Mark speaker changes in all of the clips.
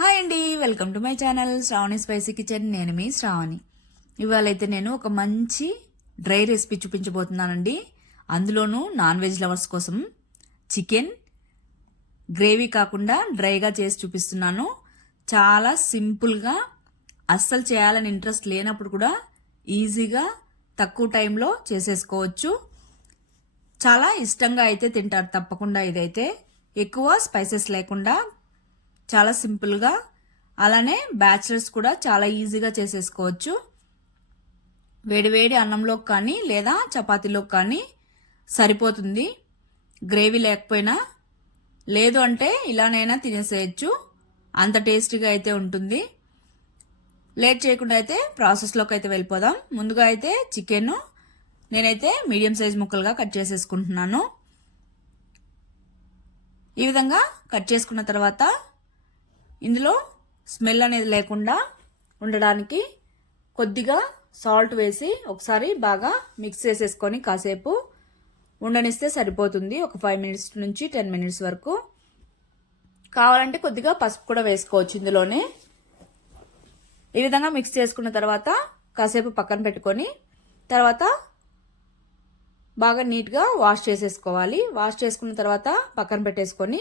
Speaker 1: Hi అండి welcome to my channel Sravani spicy kitchen. నేను మీ శ్రావణి. ఇవాళైతే నేను ఒక మంచి డ్రై రెసిపీ చూపించబోతున్నానండి. అందులోనూ నాన్ వెజ్ లవర్స్ కోసం చికెన్ గ్రేవీ కాకుండా డ్రైగా చేసి చూపిస్తున్నాను. చాలా సింపుల్గా అస్సలు చేయాలని ఇంట్రెస్ట్ లేనప్పుడు కూడా ఈజీగా తక్కువ టైంలో చేసేసుకోవచ్చు. చాలా ఇష్టంగా అయితే తింటారు తప్పకుండా ఇదైతే. ఎక్కువ స్పైసెస్ లేకుండా చాలా సింపుల్గా అలానే బ్యాచిలర్స్ కూడా చాలా ఈజీగా చేసేసుకోవచ్చు. వేడివేడి అన్నంలో కానీ లేదా చపాతీలో కానీ సరిపోతుంది. గ్రేవీ లేకపోయినా లేదు అంటే ఇలానైనా తినేసేయచ్చు. అంత టేస్టీగా అయితే ఉంటుంది. లేట్ చేయకుండా అయితే ప్రాసెస్లోకి అయితే వెళ్ళిపోదాం. ముందుగా అయితే చికెన్ నేనైతే మీడియం సైజ్ ముక్కలుగా కట్ చేసేసుకుంటున్నాను. ఈ విధంగా కట్ చేసుకున్న తర్వాత ఇందులో స్మెల్ అనేది లేకుండా ఉండడానికి కొద్దిగా సాల్ట్ వేసి ఒకసారి బాగా మిక్స్ చేసేసుకొని కాసేపు ఉండనిస్తే సరిపోతుంది. ఒక ఫైవ్ మినిట్స్ నుంచి టెన్ మినిట్స్ వరకు. కావాలంటే కొద్దిగా పసుపు కూడా వేసుకోవచ్చు ఇందులోనే. ఈ విధంగా మిక్స్ చేసుకున్న తర్వాత కాసేపు పక్కన పెట్టుకొని తర్వాత బాగా నీట్గా వాష్ చేసేసుకోవాలి. వాష్ చేసుకున్న తర్వాత పక్కన పెట్టేసుకొని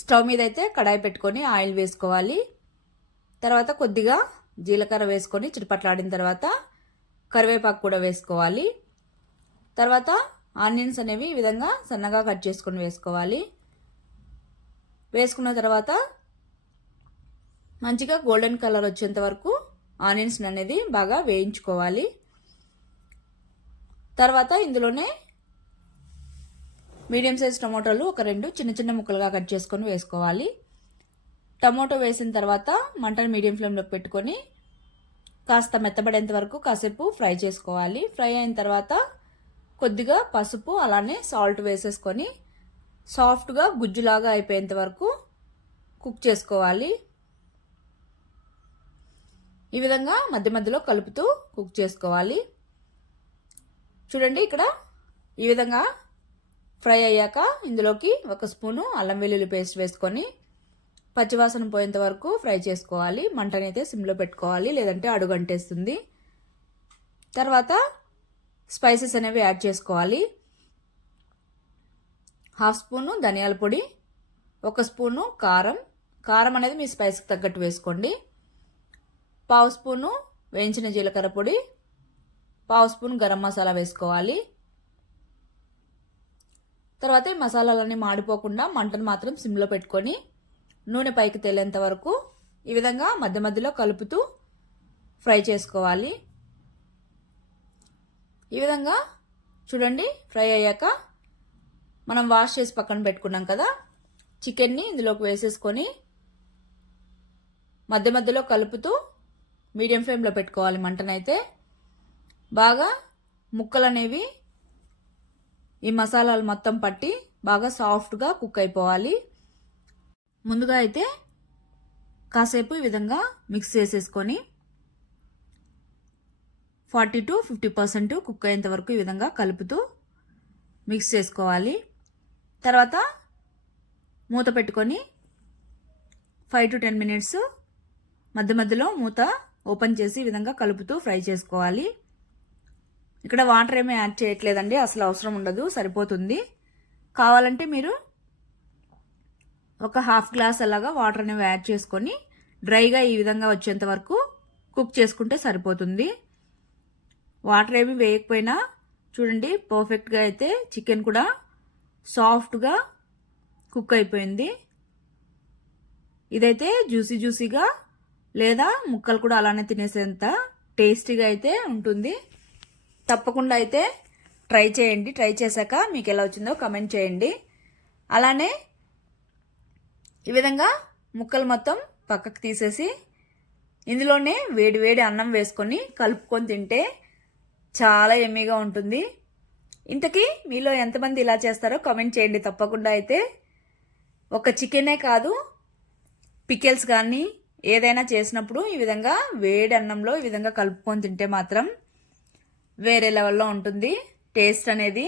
Speaker 1: స్టవ్ మీద అయితే కడాయి పెట్టుకొని ఆయిల్ వేసుకోవాలి. తర్వాత కొద్దిగా జీలకర్ర వేసుకొని చిటపట్లాడిన తర్వాత కరివేపాకు కూడా వేసుకోవాలి. తర్వాత ఆనియన్స్ అనేవి ఈ విధంగా సన్నగా కట్ చేసుకొని వేసుకోవాలి. వేసుకున్న తర్వాత మంచిగా గోల్డెన్ కలర్ వచ్చేంత వరకు ఆనియన్స్ అనేది బాగా వేయించుకోవాలి. తర్వాత ఇందులోనే మీడియం సైజ్ టమాటోలు ఒక రెండు చిన్న చిన్న ముక్కలుగా కట్ చేసుకొని వేసుకోవాలి. టమాటో వేసిన తర్వాత మంటను మీడియం ఫ్లేమ్లోకి పెట్టుకొని కాస్త మెత్తబడేంత వరకు కాసేపు ఫ్రై చేసుకోవాలి. ఫ్రై అయిన తర్వాత కొద్దిగా పసుపు అలానే సాల్ట్ వేసేసుకొని సాఫ్ట్గా గుజ్జులాగా అయిపోయేంత వరకు కుక్ చేసుకోవాలి. ఈ విధంగా మధ్య మధ్యలో కలుపుతూ కుక్ చేసుకోవాలి. చూడండి ఇక్కడ ఈ విధంగా ఫ్రై అయ్యాక ఇందులోకి ఒక స్పూను అల్లం వెల్లుల్లి పేస్ట్ వేసుకొని పచ్చివాసన పోయేంత వరకు ఫ్రై చేసుకోవాలి. మంటనైతే సిమ్లో పెట్టుకోవాలి. లేదంటే అడుగంటేస్తుంది తర్వాత స్పైసెస్ అనేవి యాడ్ చేసుకోవాలి. హాఫ్ స్పూను ధనియాల పొడి ఒక స్పూను కారం. కారం అనేది మీ స్పైస్కి తగ్గట్టు వేసుకోండి. పావు స్పూను వేయించిన జీలకర్ర పొడి పావు స్పూన్ గరం మసాలా వేసుకోవాలి. తర్వాత ఈ మసాలాలన్నీ మాడిపోకుండా మంటను మాత్రం సిమ్లో పెట్టుకొని నూనె పైకి తేలేంత వరకు ఈ విధంగా మధ్య మధ్యలో కలుపుతూ ఫ్రై చేసుకోవాలి. ఈ విధంగా చూడండి ఫ్రై అయ్యాక మనం వాష్ చేసి పక్కన పెట్టుకున్నాం కదా చికెన్ని ఇందులోకి వేసేసుకొని మధ్య మధ్యలో కలుపుతూ మీడియం ఫ్లేమ్లో పెట్టుకోవాలి మంటనైతే. బాగా ముక్కలు అనేవి ఈ మసాలాలు మొత్తం పట్టి బాగా సాఫ్ట్గా కుక్ అయిపోవాలి. ముందుగా అయితే కాసేపు ఈ విధంగా మిక్స్ చేసేసుకొని forty to fifty percent cook అయ్యేంత వరకు ఈ విధంగా కలుపుతూ మిక్స్ చేసుకోవాలి. తర్వాత మూత పెట్టుకొని ఫైవ్ టు టెన్ మినిట్స్ మధ్య మధ్యలో మూత ఓపెన్ చేసి ఈ విధంగా కలుపుతూ ఫ్రై చేసుకోవాలి. ఇక్కడ వాటర్ ఏమీ యాడ్ చేయట్లేదండి అసలు అవసరం ఉండదు సరిపోతుంది. కావాలంటే మీరు ఒక హాఫ్ గ్లాస్ అలాగా వాటర్ అనేవి యాడ్ చేసుకొని డ్రైగా ఈ విధంగా వచ్చేంత వరకు కుక్ చేసుకుంటే సరిపోతుంది. వాటర్ ఏమి వేయకపోయినా చూడండి పర్ఫెక్ట్గా అయితే చికెన్ కూడా సాఫ్ట్గా కుక్ అయిపోయింది. ఇదైతే జ్యూసీ జ్యూసీగా లేదా ముక్కలు కూడా అలానే తినేసేంత టేస్టీగా అయితే ఉంటుంది. తప్పకుండా అయితే ట్రై చేయండి. ట్రై చేశాక మీకు ఎలా వచ్చిందో కమెంట్ చేయండి. అలానే ఈ విధంగా ముక్కలు మొత్తం పక్కకు తీసేసి ఇందులోనే వేడి వేడి అన్నం వేసుకొని కలుపుకొని తింటే చాలా ఎమ్మీగా ఉంటుంది. ఇంతకీ మీలో ఎంతమంది ఇలా చేస్తారో కమెంట్ చేయండి. తప్పకుండా అయితే ఒక చికెనే కాదు పికెల్స్ కానీ ఏదైనా చేసినప్పుడు ఈ విధంగా వేడి అన్నంలో ఈ విధంగా కలుపుకొని తింటే మాత్రం వేరే లెవెల్లో ఉంటుంది. టేస్ట్ అనేది.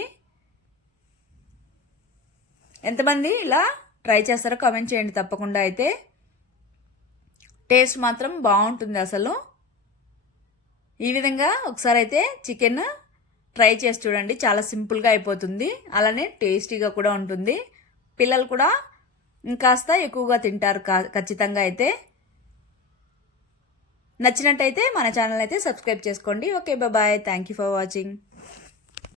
Speaker 1: ఎంతమంది ఇలా ట్రై చేస్తారో కామెంట్ చేయండి తప్పకుండా అయితే. టేస్ట్ మాత్రం బాగుంటుంది అసలు. ఈ విధంగా ఒకసారి అయితే చికెన్ ట్రై చేసి చూడండి. చాలా సింపుల్గా అయిపోతుంది. అలానే టేస్టీగా కూడా ఉంటుంది. పిల్లలు కూడా ఇంకాస్త ఎక్కువగా తింటారు ఖచ్చితంగా అయితే. నచ్చినట్టయితే మన ఛానల్ అయితే సబ్స్క్రైబ్ చేసుకోండి. Okay bye thank you for watching